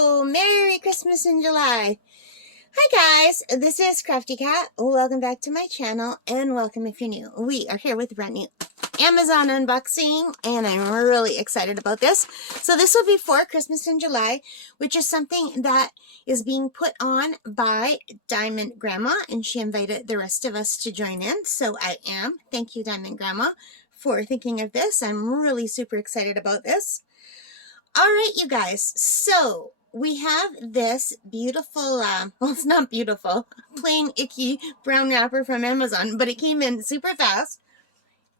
Hello! Merry Christmas in July! Hi guys, this is Crafty Cat. Welcome back to my channel, and welcome if you're new. We are here with a brand new Amazon unboxing, and I'm really excited about this. So this will be for Christmas in July, which is something that is being put on by Diamond Grandma, and she invited the rest of us to join in, so I am. Thank you, Diamond Grandma, for thinking of this. I'm really super excited about this. All right, you guys, so we have this beautiful, well, it's not beautiful, plain icky brown wrapper from Amazon, but it came in super fast.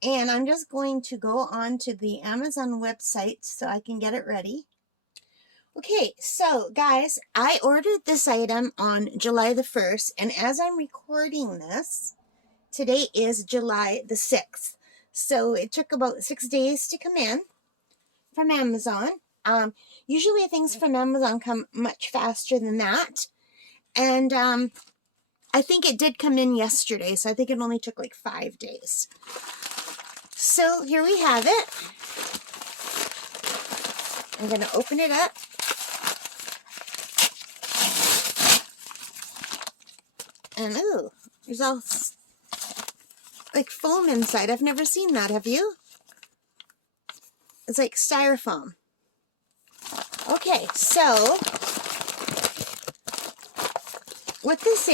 And I'm just going to go on to the Amazon website so I can get it ready. Okay, so guys, I ordered this item on July the 1st, and as I'm recording this, today is July the 6th. So it took about 6 days to come in from Amazon. Usually things from Amazon come much faster than that. And I think it did come in yesterday, so I think it only took like 5 days. So here we have it. I'm going to open it up. And ooh, there's all like foam inside. I've never seen that, have you? It's like styrofoam. Okay, so what this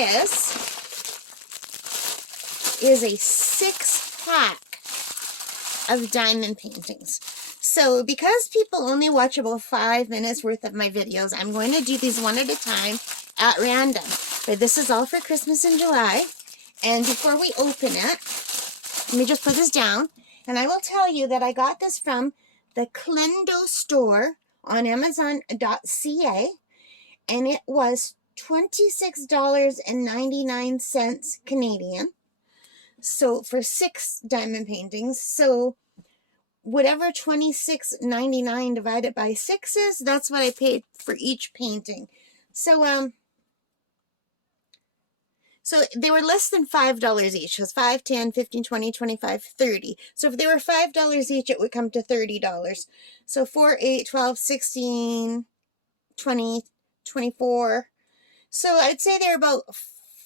is a 6-pack of diamond paintings. So because people only watch about 5 minutes worth of my videos, I'm going to do these one at a time at random. But this is all for Christmas in July. And before we open it, let me just put this down. And I will tell you that I got this from the Clendo store on Amazon.ca, and it was $26.99 Canadian. So for 6 diamond paintings, so whatever $26.99 divided by 6 is, that's what I paid for each painting. So they were less than $5 each. It was $5, $10, $15, $20, $25, $30. So if they were $5 each, it would come to $30. So 4, 8, 12, 16, 20, 24. So I'd say they're about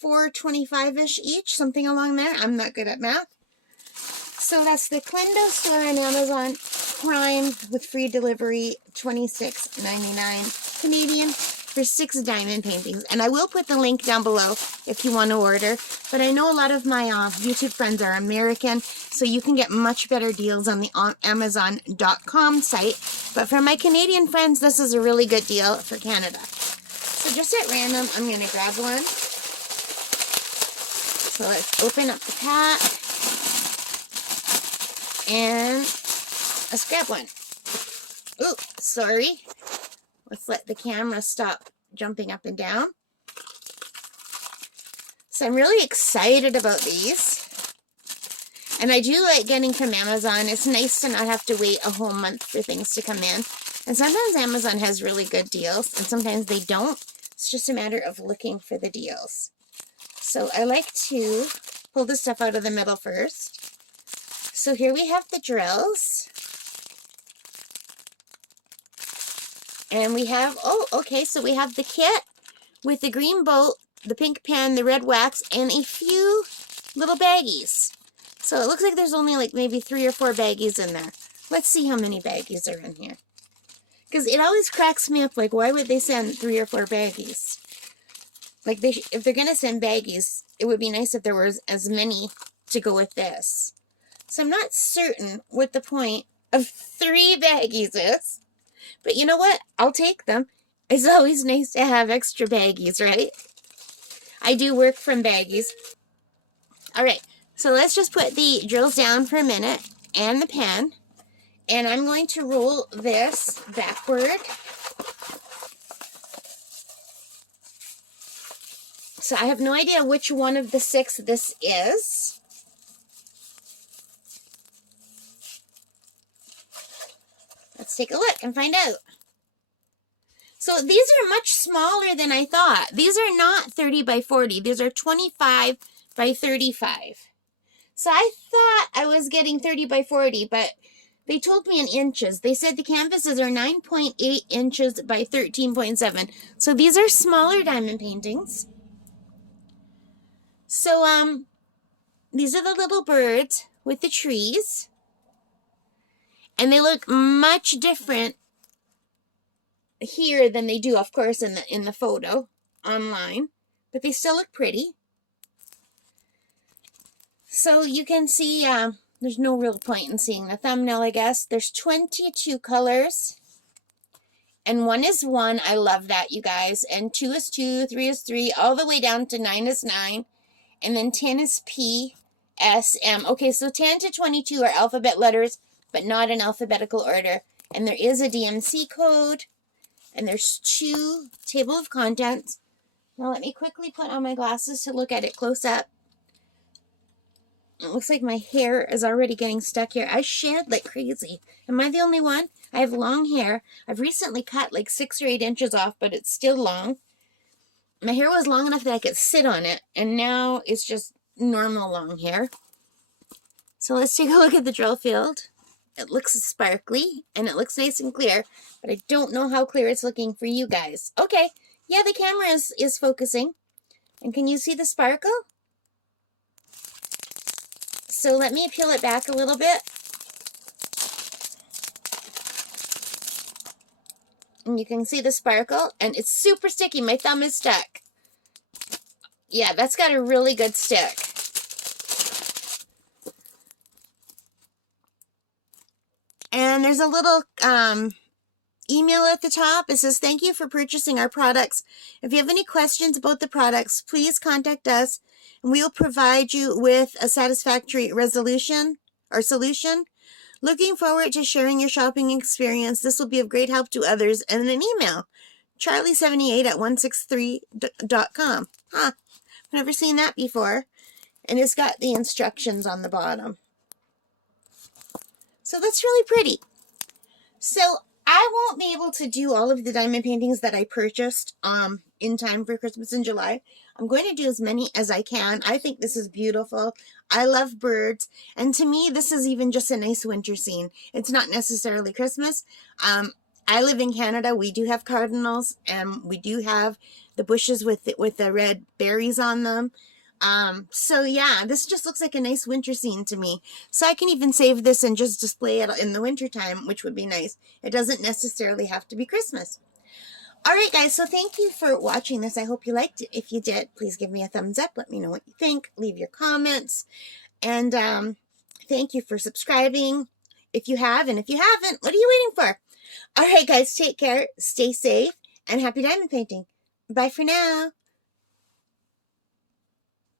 $4.25-ish each, something along there. I'm not good at math. So that's the Clendo store on Amazon Prime with free delivery, $26.99 Canadian. For 6 diamond paintings, and I will put the link down below if you want to order, but I know a lot of my YouTube friends are American, so you can get much better deals on the Amazon.com site, but for my Canadian friends, this is a really good deal for Canada. So just at random, I'm going to grab one. So let's open up the pack, and let's grab one. Ooh, sorry. Let's let the camera stop jumping up and down. So I'm really excited about these. And I do like getting from Amazon. It's nice to not have to wait a whole month for things to come in. And sometimes Amazon has really good deals, and sometimes they don't. It's just a matter of looking for the deals. So I like to pull the stuff out of the middle first. So here we have the drills. And we have, oh, okay, so we have the kit with the green boat, the pink pen, the red wax, and a few little baggies. So it looks like there's only like maybe 3 or 4 baggies in there. Let's see how many baggies are in here. Because it always cracks me up, like, why would they send 3 or 4 baggies? Like, if they're going to send baggies, it would be nice if there was as many to go with this. So I'm not certain what the point of 3 baggies is. But you know what? I'll take them. It's always nice to have extra baggies, right? I do work from baggies. Alright, so let's just put the drills down for a minute and the pen. And I'm going to roll this backward. So I have no idea which one of the 6 this is. Let's take a look and find out. So these are much smaller than I thought. These are not 30 by 40. These are 25 by 35. So I thought I was getting 30 by 40, but They told me in inches. They said the canvases are 9.8 inches by 13.7. So these are smaller diamond paintings. So, these are the little birds with the trees. And they look much different here than they do, of course, in the photo online. But they still look pretty. So you can see, there's no real point in seeing the thumbnail, I guess. There's 22 colors. And 1 is 1. I love that, you guys. And 2 is 2, 3 is 3, all the way down to 9 is 9. And then 10 is P, S, M. Okay, so 10 to 22 are alphabet letters, but not in alphabetical order. And there is a DMC code. And there's 2 table of contents. Now let me quickly put on my glasses to look at it close up. It looks like my hair is already getting stuck here. I shed like crazy. Am I the only one? I have long hair. I've recently cut like 6 or 8 inches off, but it's still long. My hair was long enough that I could sit on it, and now it's just normal long hair. So let's take a look at the drill field. It looks sparkly, and it looks nice and clear, but I don't know how clear it's looking for you guys. Okay, yeah, the camera is focusing. And can you see the sparkle? So let me peel it back a little bit. And you can see the sparkle, and it's super sticky. My thumb is stuck. Yeah, that's got a really good stick. And there's a little email at the top. It says, thank you for purchasing our products. If you have any questions about the products, please contact us, and we will provide you with a satisfactory resolution or solution. Looking forward to sharing your shopping experience. This will be of great help to others. And an email, charlie78@163.com. Huh, I've never seen that before. And it's got the instructions on the bottom. So that's really pretty. So I won't be able to do all of the diamond paintings that I purchased in time for Christmas in July. I'm going to do as many as I can. I think this is beautiful. I love birds. And to me, this is even just a nice winter scene. It's not necessarily Christmas. I live in Canada. We do have cardinals, and we do have the bushes with the red berries on them. So yeah, this just looks like a nice winter scene to me. So I can even save this and just display it in the winter time, which would be nice. It doesn't necessarily have to be Christmas. All right, guys, so thank you for watching this. I hope you liked it. If you did, please give me a thumbs up. Let me know what you think. Leave your comments. And thank you for subscribing if you have. And if you haven't, what are you waiting for? All right, guys, take care. Stay safe. And happy diamond painting. Bye for now.